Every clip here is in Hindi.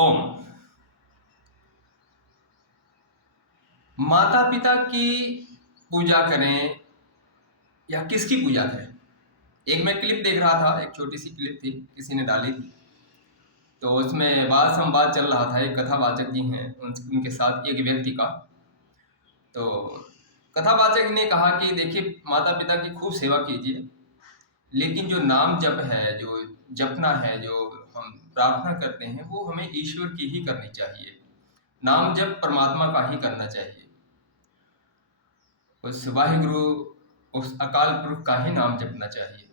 ओम। माता पिता की पूजा करें या किसकी पूजा करें? एक मैं क्लिप देख रहा था, एक छोटी सी क्लिप थी, किसी ने डाली थी। तो उसमें वाद संवाद चल रहा था, एक कथावाचक जी हैं, उनके साथ एक व्यक्ति का। तो कथावाचक ने कहा कि देखिए, माता पिता की खूब सेवा कीजिए, लेकिन जो नाम जप है, जो जपना है, जो हम प्रार्थना करते हैं, वो हमें ईश्वर की ही करनी चाहिए। नाम जप परमात्मा का ही करना चाहिए। उस वाहिगुरु, उस अकाल पुरख का ही नाम जपना चाहिए।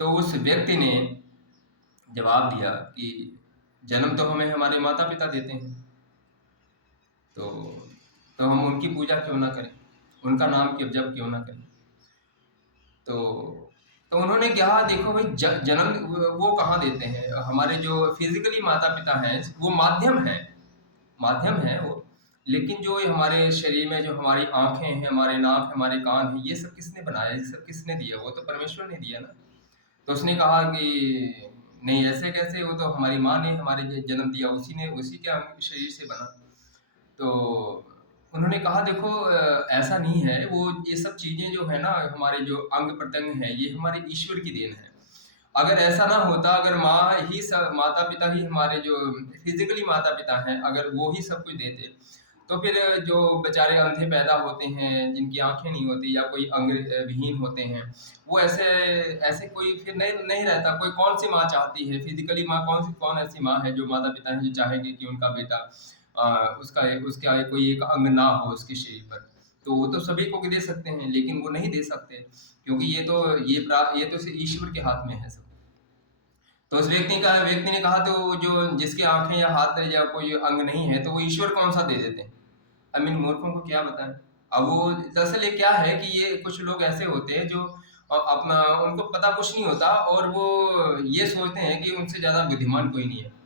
तो उस व्यक्ति ने जवाब दिया कि जन्म तो हमें हमारे माता पिता देते हैं, तो हम उनकी पूजा क्यों ना करें, उनका नाम क्यों जप क्यों ना करें। तो उन्होंने कहा, देखो भाई, जन्म वो कहाँ देते हैं? हमारे जो फिजिकली माता पिता हैं वो माध्यम है वो। लेकिन जो ये हमारे शरीर में जो हमारी आंखें हैं, हमारे नाक, हमारे कान हैं, ये सब किसने बनाया, ये सब किसने दिया? वो तो परमेश्वर ने दिया ना। तो उसने कहा कि नहीं, ऐसे कैसे? वो तो हमारी माँ ने हमारे जन्म दिया, उसी के शरीर से बना। तो उन्होंने कहा, देखो, ऐसा नहीं है। वो ये सब चीजें जो है ना, हमारे जो अंग प्रत्यंग है, ये हमारे ईश्वर की देन है। अगर ऐसा ना होता, अगर माता पिता ही हमारे जो फिजिकली माता पिता हैं, अगर वो ही सब कुछ देते, तो फिर जो बेचारे अंधे पैदा होते हैं, जिनकी आंखें नहीं होती या कोई अंग विहीन होते हैं, वो ऐसे ऐसे कोई फिर नहीं रहता। कोई कौन सी माँ चाहती है, फिजिकली माँ कौन ऐसी माँ है जो माता पिता है जो चाहेगी कि उनका बेटा उसका कोई एक अंग ना हो उसके शरीर पर। तो वो तो सभी को दे सकते हैं, लेकिन वो नहीं दे सकते, क्योंकि ये तो सिर्फ ईश्वर के हाथ में है सब। तो उस व्यक्ति ने कहा, तो जो जिसके आंखें या हाथ या कोई अंग नहीं है, तो वो ईश्वर कौन सा दे देते हैं? अब इन मूर्खों को क्या बताएं। अब वो दरअसल ये क्या है कि ये कुछ लोग ऐसे होते हैं जो अपना उनको पता कुछ नहीं होता, और वो ये सोचते हैं कि उनसे ज्यादा बुद्धिमान कोई नहीं है।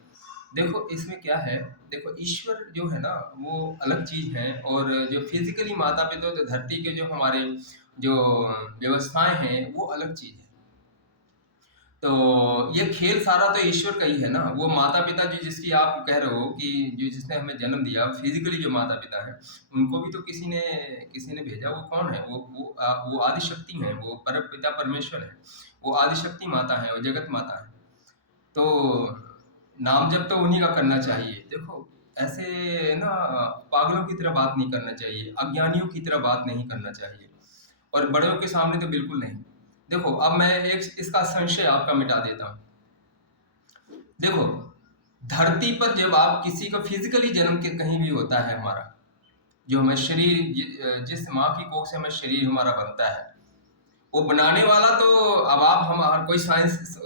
देखो इसमें क्या है, देखो ईश्वर जो है ना, वो अलग चीज है, और जो फिजिकली माता पिता, तो धरती के जो हमारे जो व्यवस्थाएं हैं, वो अलग चीज है। तो ये खेल सारा तो ईश्वर का ही है ना। वो माता पिता जो जिसकी आप कह रहे हो कि जो जिसने हमें जन्म दिया, फिजिकली जो माता पिता है, उनको भी तो किसी ने भेजा। वो कौन है? वो आदि शक्ति है, वो पर पिता परमेश्वर है, वो आदि शक्ति माता है, वो जगत माता है। तो नाम जप तो उन्हीं का करना चाहिए। देखो, ऐसे ना पागलों की तरह बात नहीं करना चाहिए, अज्ञानियों की तरह बात नहीं करना चाहिए, और बड़ों के सामने तो बिल्कुल नहीं। देखो, अब मैं एक इसका संशय आपका मिटा देता हूँ। देखो, धरती पर जब आप किसी का फिजिकली जन्म के कहीं भी होता है, हमारा जो हमें शरीर जिस माँ की कोख से हमें शरीर हमारा बनता है, वो बनाने वाला तो, अब आप हम कोई साइंस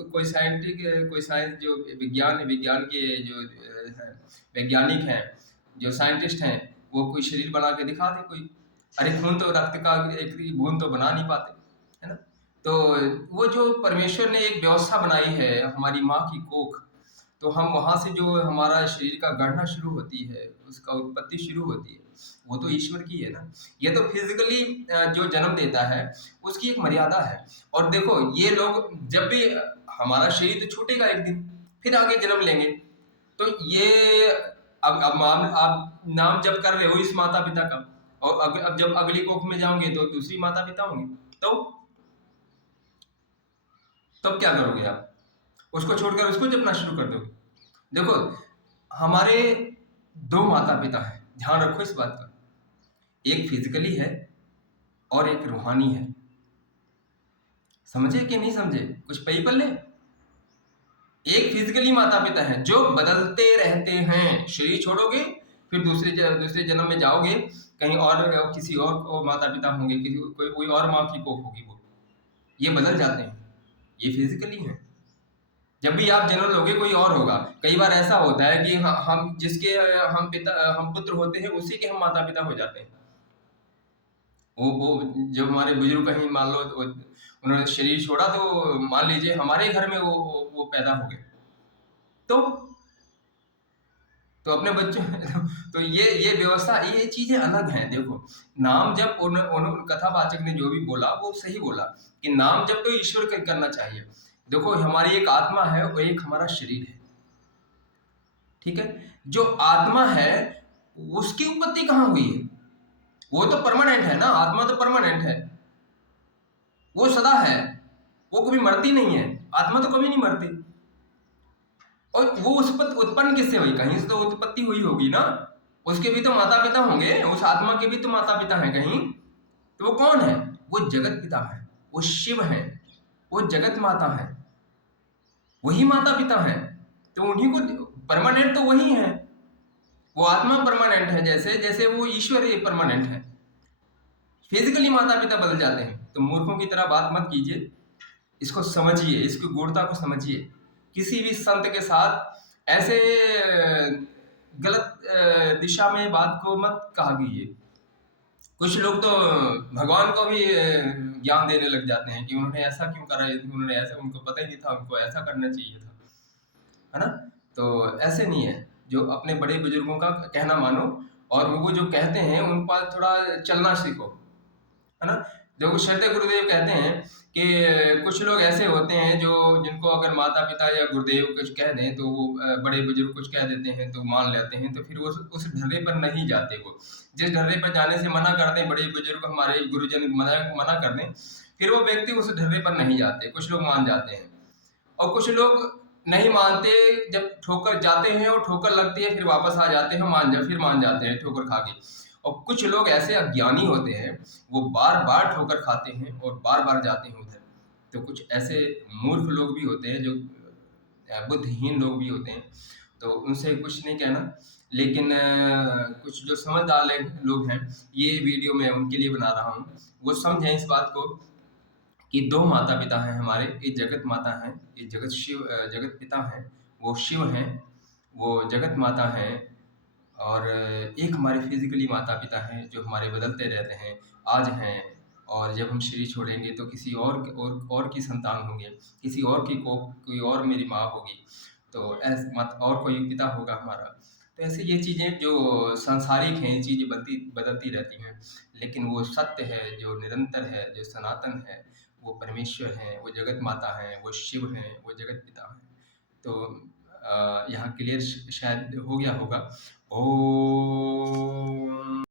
जो विज्ञान के जो वैज्ञानिक हैं, जो साइंटिस्ट हैं, वो कोई शरीर बना के दिखा दे कोई। अरे खून तो, रक्त का एक बूंद तो बना नहीं पाते, है ना। तो वो जो परमेश्वर ने एक व्यवस्था बनाई है, हमारी माँ की कोख, तो हम वहां से जो हमारा शरीर का गढ़ना शुरू होती है, उसका उत्पत्ति शुरू होती है, वो तो ईश्वर की है ना। ये तो फिजिकली जो जन्म देता है, उसकी एक मर्यादा है। और देखो, ये लोग जब भी हमारा शरीर तो छूटेगा एक दिन, फिर आगे जन्म लेंगे। तो ये अब आप नाम जप कर रहे हो इस माता पिता का, और अब जब अगली कोख में जाओगे तो दूसरी माता पिता होंगे, तो तब क्या करोगे आप? उसको छोड़कर उसको जपना शुरू कर दोगे? देखो, हमारे दो माता पिता हैं, ध्यान रखो इस बात का। एक फिजिकली है और एक रूहानी है। समझे कि नहीं समझे? कुछ पई पल्ले। एक फिजिकली माता पिता है जो बदलते रहते हैं, शरीर छोड़ोगे फिर दूसरे जन्म में जाओगे, कहीं और किसी और को माता पिता होंगे, कोई और माँ की कोख होगी, वो ये बदल जाते हैं, ये फिजिकली है। जब भी आप जन्म लोगे कोई और होगा। कई बार ऐसा होता है कि हम जिसके हम पुत्र होते हैं, उसी के हम माता पिता हो जाते हैं। वो जब हमारे बुजुर्ग कहीं मान लो उन्होंने शरीर छोड़ा, तो मान लीजिए हमारे घर में वो पैदा हो गए, तो अपने बच्चों तो ये व्यवस्था, ये चीजें अलग हैं। देखो, नाम जब उन कथावाचक ने जो भी बोला, वो सही बोला कि नाम जब तो ईश्वर का करना चाहिए। देखो, हमारी एक आत्मा है और एक हमारा शरीर है, ठीक है। जो आत्मा है उसकी उत्पत्ति कहाँ हुई है? वो तो परमानेंट है ना, आत्मा तो परमानेंट है, वो सदा है, वो कभी मरती नहीं है। आत्मा तो कभी नहीं मरती। और वो उत्पन्न किससे हुई? कहीं से तो उत्पत्ति हुई होगी ना। उसके भी तो माता पिता होंगे, उस आत्मा के भी तो माता पिता हैं कहीं। तो वो कौन है? वो जगत पिता है, वो शिव है, वो जगत माता है, वही माता पिता है। तो उन्हीं को परमानेंट तो वही है। वो आत्मा परमानेंट है, जैसे जैसे वो ईश्वर ही परमानेंट है। फिजिकली माता पिता बदल जाते हैं। तो मूर्खों की तरह बात मत कीजिए, इसको समझिए, इसकी गूढ़ता को समझिए। किसी भी संत के साथ ऐसे गलत दिशा में बात को मत कहा कीजिए। कुछ लोग तो भगवान को भी ज्ञान देने लग जाते हैं कि उन्होंने ऐसा क्यों करा, उन्होंने ऐसा, उनको पता ही नहीं था, उनको ऐसा करना चाहिए था, है ना। तो ऐसे नहीं है। जो अपने बड़े बुजुर्गों का कहना मानो, और वो जो कहते हैं उन पर थोड़ा चलना सीखो, है ना। जो श्रद्धेय गुरुदेव कहते हैं कि कुछ लोग ऐसे होते हैं जो, जिनको अगर माता पिता या गुरुदेव कुछ कह दें तो वो बड़े बुजुर्ग कुछ कह देते हैं तो मान लेते हैं, तो फिर वो उस ढर्रे पर नहीं जाते। वो जिस ढर्रे पर जाने से मना कर दें, बड़े बुजुर्ग हमारे गुरुजन मना मना कर दें, फिर वो व्यक्ति उस ढर्रे पर नहीं जाते। कुछ लोग मान जाते हैं और कुछ लोग नहीं मानते। जब ठोकर जाते हैं और ठोकर लगती है फिर वापस आ जाते हैं, फिर मान जाते हैं ठोकर खा के। और कुछ लोग ऐसे अज्ञानी होते हैं, वो बार बार ठोकर खाते हैं और बार बार जाते हैं उधर। तो कुछ ऐसे मूर्ख लोग भी होते हैं, जो बुद्धिहीन लोग भी होते हैं। तो उनसे कुछ नहीं कहना, लेकिन कुछ जो समझदार लोग हैं, ये वीडियो मैं उनके लिए बना रहा हूँ। वो समझें इस बात को कि दो माता पिता हैं हमारे। एक जगत माता हैं, एक जगत पिता हैं, वो शिव हैं, वो जगत माता हैं। और एक हमारे फिजिकली माता पिता हैं जो हमारे बदलते रहते हैं, आज हैं, और जब हम शरीर छोड़ेंगे तो किसी और की संतान होंगे, किसी और की को कोई और मेरी माँ होगी, तो ऐसे मत और कोई पिता होगा हमारा। तो ऐसे ये चीज़ें जो सांसारिक हैं, ये चीज़ें बदलती रहती हैं, लेकिन वो सत्य है, जो निरंतर है, जो सनातन है, वो परमेश्वर हैं, वो जगत माता हैं, वो शिव हैं, वो जगत पिता हैं। तो यहाँ क्लियर शायद हो गया होगा। ओम।